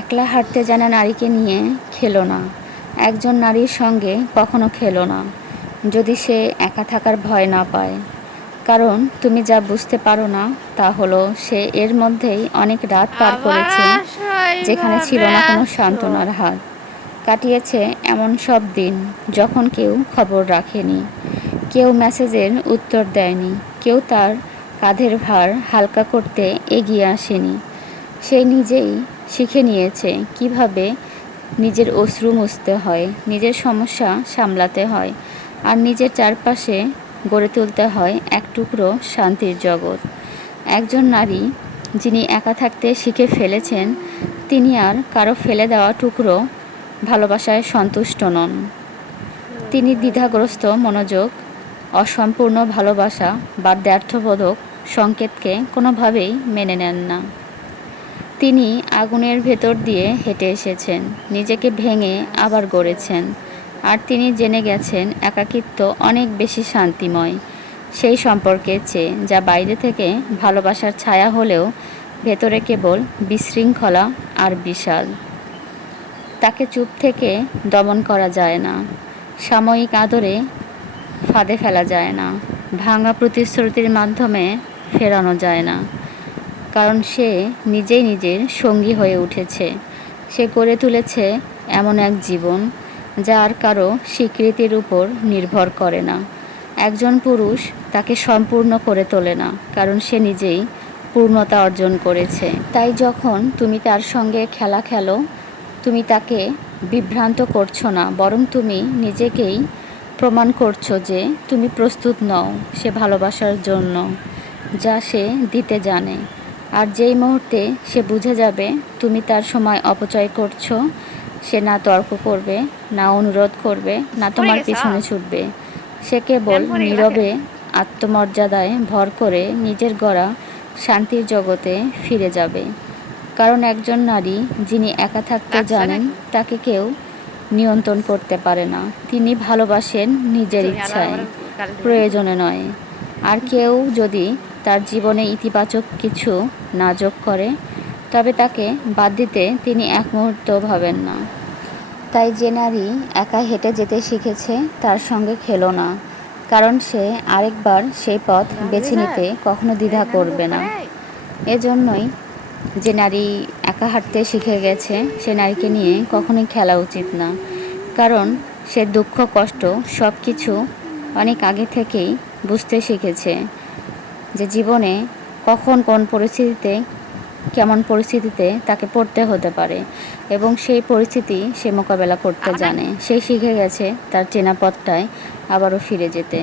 একলা হাঁটতে জানা নারীকে নিয়ে খেলো না, একজন নারীর সঙ্গে কখনো খেলো না, যদি সে একা থাকার ভয় না পায়। কারণ তুমি যা বুঝতে পারো না তা হলো সে এর মধ্যেই অনেক রাত পার আবার করেছে, আসো যেখানে ছিল এইভাবে না কোনো আসো। সান্ত্বনার হাত। কাটিয়েছে এমন সব দিন যখন কেউ খবর রাখেনি, কেউ মেসেজের উত্তর দেয়নি, কেউ তার কাঁধের ভার হালকা করতে এগিয়ে আসেনি। সে নিজেই শিখে নিয়েছে কিভাবে নিজের অশ্রু মুছতে হয়, নিজের সমস্যা সামলাতে হয়, আর নিজের চারপাশে গড়ে তুলতে হয় এক টুকরো শান্তির জগৎ। একজন নারী যিনি একা থাকতে শিখে ফেলেছেন, তিনি আর কারো ফেলে দেওয়া টুকরো ভালোবাসায় সন্তুষ্ট নন। তিনি দ্বিধাগ্রস্ত মনোযোগ, অসম্পূর্ণ ভালোবাসা বা ব্যর্থবোধক সংকেতকে কোনোভাবেই মেনে নেন না। তিনি আগুনের ভেতর দিয়ে হেঁটে এসেছেন, নিজেকে ভেঙে আবার গড়েছেন, আর তিনি জেনে গেছেন একাকিত্ব অনেক বেশি শান্তিময় সেই সম্পর্কের চেয়ে, যা বাইরে থেকে ভালোবাসার ছায়া হলেও ভেতরে কেবল বিশৃঙ্খলা আর বিশাল। তাকে চুপ থেকে দমন করা যায় না, সাময়িক আদরে ফাঁদে ফেলা যায় না, ভাঙা প্রতিশ্রুতির মাধ্যমে ফেরানো যায় না। কারণ সে নিজেই নিজের সঙ্গী হয়ে উঠেছে। সে গড়ে তুলেছে এমন এক জীবন যা আর কারো স্বীকৃতির উপর নির্ভর করে না। একজন পুরুষ তাকে সম্পূর্ণ করে তোলে না, কারণ সে নিজেই পূর্ণতা অর্জন করেছে। তাই যখন তুমি তার সঙ্গে খেলা খেলো, তুমি তাকে বিভ্রান্ত করছো না, বরং তুমি নিজেকেই প্রমাণ করছো যে তুমি প্রস্তুত নও সে ভালোবাসার জন্য যা সে দিতে জানে। আর যেই মুহূর্তে সে বুঝে যাবে তুমি তার সময় অপচয় করছো, সে না তর্ক করবে, না অনুরোধ করবে, না পড়ে তোমার গেছে পিছনে ছুটবে। সে কেবল পড়ে গেল নীরবে আত্মমর্যাদায় ভর করে নিজের গড়া শান্তির জগতে ফিরে যাবে। কারণ একজন নারী যিনি একা থাকতে কাটছে জানেন, নাকি তাকে কেউ নিয়ন্ত্রণ করতে পারে না। তিনি ভালোবাসেন নিজের তুমি আরো ইচ্ছায়, আবার কারেন্ট বিল দিতে প্রয়োজনে নয়। আর কেউ যদি তার জীবনে ইতিবাচক কিছু না যোগ করে, তবে তাকে বাদ দিতে তিনি এক মুহূর্ত ভাবেন না। তাই যে নারী একা হেঁটে যেতে শিখেছে তার সঙ্গে খেলো না, কারণ সে আরেকবার সেই পথ বেছে নিতে কখনো দ্বিধা করবে না। এজন্যই যে নারী একা হাঁটতে শিখে গেছে সে নারীকে নিয়ে কখনোই খেলা উচিত না। কারণ সে দুঃখ কষ্ট সব কিছু অনেক আগে থেকেই বুঝতে শিখেছে যে জীবনে কখন কোন পরিস্থিতিতে কেমন পরিস্থিতিতে তাকে পড়তে হতে পারে, এবং সেই পরিস্থিতি সে মোকাবেলা করতে জানে। সে শিখে গেছে তার চেনা পথটায় আবারও ফিরে যেতে।